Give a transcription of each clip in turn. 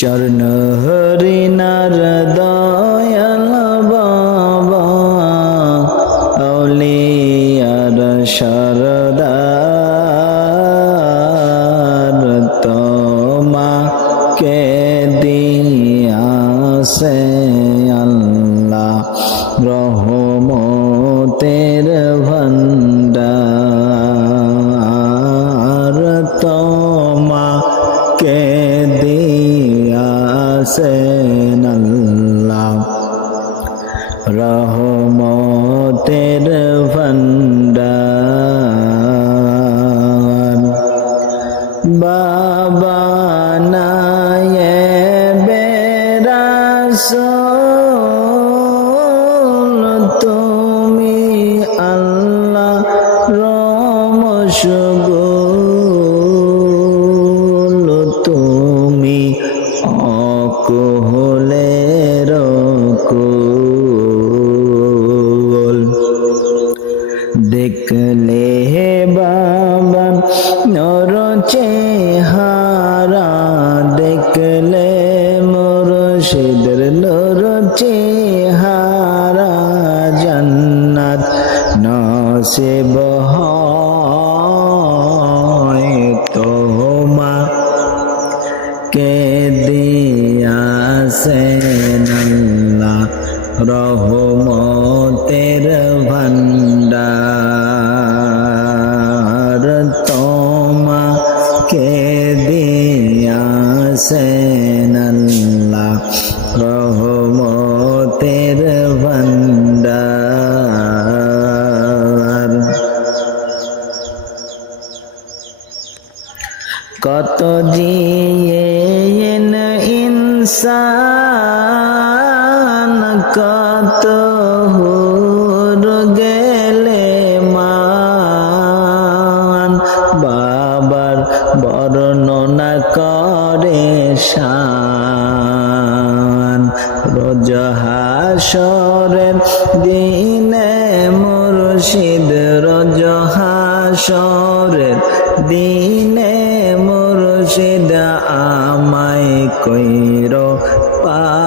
চরণ হরিনার দয়াল বাবা আউলিয়ার সরদার তোমাকে দিয়াছে আল্লাহ রহমতের ভান্ডার তোমাকে দিয়াছেন আল্লাহ রহমতের ভান্ডার বাবা নায়েবে রাসূল তুমি আল্লাহ রহমশগুল তুমি অকুলের কুল দেখলে বাবা নর চেহারা দেখলে মুর্শিদের নর চেহারা জান্নাত নসিব হয় তোমাকে দিয়াছেন আল্লাহ রহমতের ভান্ডার তোমাকে দিয়াছেন আল্লাহ রহমতের ভান্ডার কত জিয়েন ইনসান কত হুর গেলে মান বাবার বর্ণনা করে শান রোজ হাসরের দিনে মুর্শিদ রোজ হাসরের দিনে মুর্শিদ আমায় কইর পার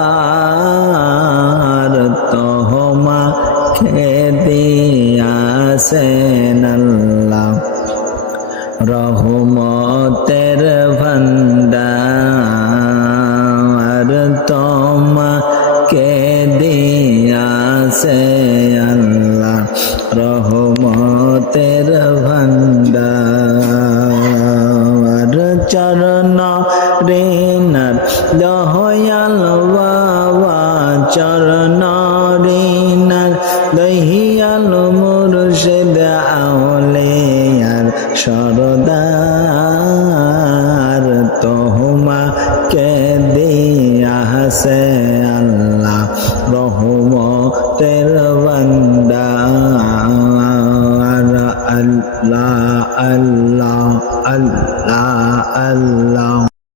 তোমাকে দিয়াছেন আল্লাহ রহমতের ভান্ডার তোমাকে দিয়াছে আল্লাহ রহমতের ভান্ডার চরণ রেনার দয়াল বাবা চরণ রেনার দহিয়াল মুর্শিদ আউলিয়ার সরদার তোমাকে দিয়াছে আল্লাহ রহমতের ভান্ডার আল্লাহ আল্লাহ আল্লাহ আল্লাহ